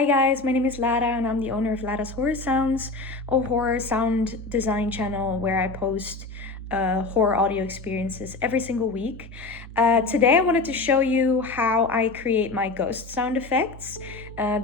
Hi guys, my name is Lara and I'm the owner of LARA'S Horror Sounds, a horror sound design channel where I post horror audio experiences every single week. Today I wanted to show you how I create my ghost sound effects.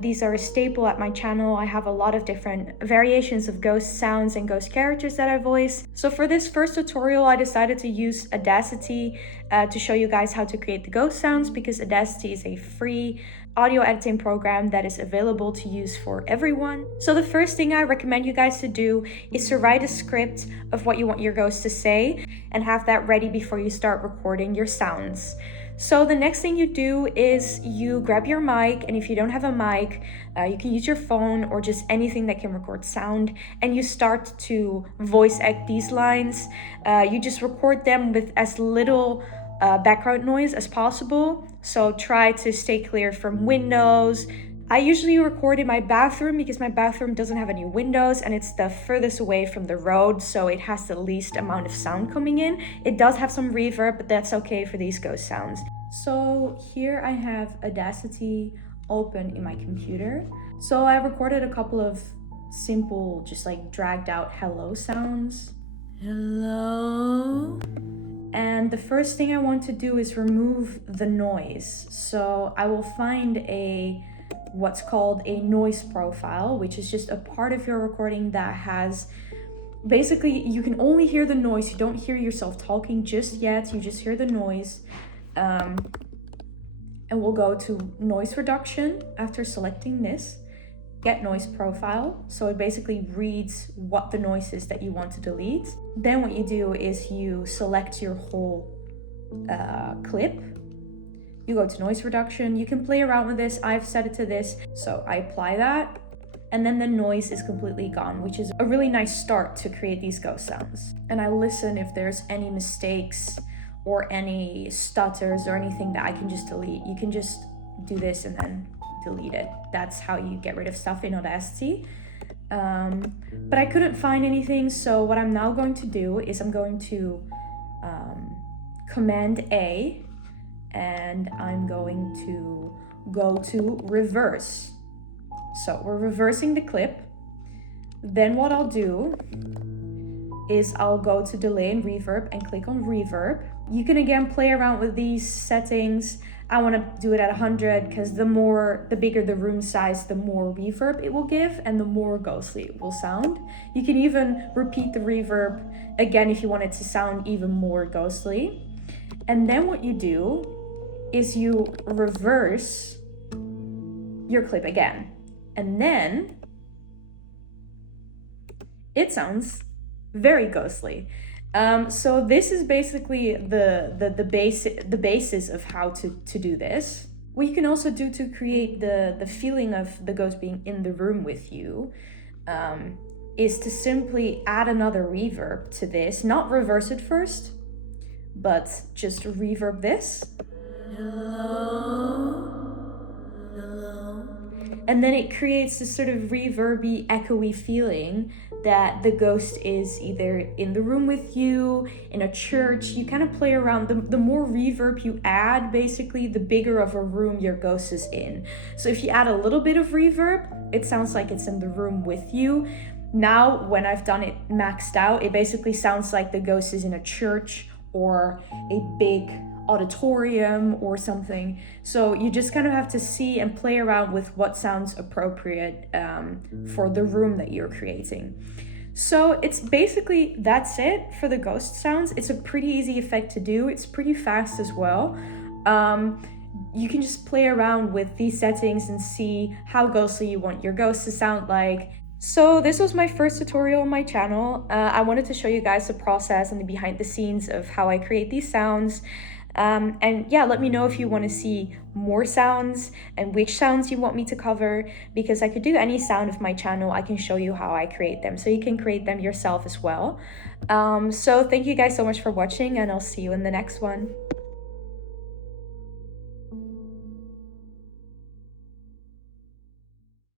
These are a staple at my channel. I have a lot of different variations of ghost sounds and ghost characters that I voice. So for this first tutorial, I decided to use Audacity to show you guys how to create the ghost sounds, because Audacity is a free audio editing program that is available to use for everyone. So the first thing I recommend you guys to do is to write a script of what you want your ghost to say and have that ready before you start recording your sounds. So the next thing you do is you grab your mic, and if you don't have a mic, you can use your phone or just anything that can record sound, and you start to voice act these lines. You just record them with as little background noise as possible. So try to stay clear from windows. I usually record in my bathroom because my bathroom doesn't have any windows and it's the furthest away from the road, so it has the least amount of sound coming in. It does have some reverb, but that's okay for these ghost sounds. So here I have Audacity open in my computer. So I recorded a couple of simple, just like dragged out hello sounds. Hello. And the first thing I want to do is remove the noise. So I will find what's called a noise profile, which is just a part of your recording that has, basically you can only hear the noise. You don't hear yourself talking just yet, you just hear the noise. And we'll go to noise reduction after selecting this. Get noise profile, so it basically reads what the noise is that you want to delete. Then what you do is you select your whole clip. You go to noise reduction. You can play around with this. I've set it to this, so I apply that, and then the noise is completely gone, which is a really nice start to create these ghost sounds. And I listen if there's any mistakes or any stutters or anything that I can just delete. You can just do this and then delete it. That's how you get rid of stuff in Audacity. But I couldn't find anything, so what I'm now going to do is I'm going to Command A, and I'm going to go to reverse. So we're reversing the clip. Then what I'll do is I'll go to delay and reverb and click on reverb. You can again play around with these settings. I want to do it at 100 because the bigger the room size, the more reverb it will give and the more ghostly it will sound. You can even repeat the reverb again if you want it to sound even more ghostly. And then what you do is you reverse your clip again. And then it sounds very ghostly. So this is basically the basis of how to do this. What you can also do to create the feeling of the ghost being in the room with you is to simply add another reverb to this. Not reverse it first, but just reverb this. Hello. Hello. And then it creates this sort of reverby, echoey feeling that the ghost is either in the room with you, in a church. You kind of play around. The more reverb you add, basically, the bigger of a room your ghost is in. So if you add a little bit of reverb, it sounds like it's in the room with you. Now, when I've done it maxed out, it basically sounds like the ghost is in a church or a big auditorium or something. So you just kind of have to see and play around with what sounds appropriate for the room that you're creating. So it's basically, that's it for the ghost sounds. It's a pretty easy effect to do. It's pretty fast as well. You can just play around with these settings and see how ghostly you want your ghost to sound like. So this was my first tutorial on my channel. I wanted to show you guys the process and the behind the scenes of how I create these sounds. And yeah, let me know if you want to see more sounds and which sounds you want me to cover, because I could do any sound of my channel. I can show you how I create them, so you can create them yourself as well. So thank you guys so much for watching, and I'll see you in the next one.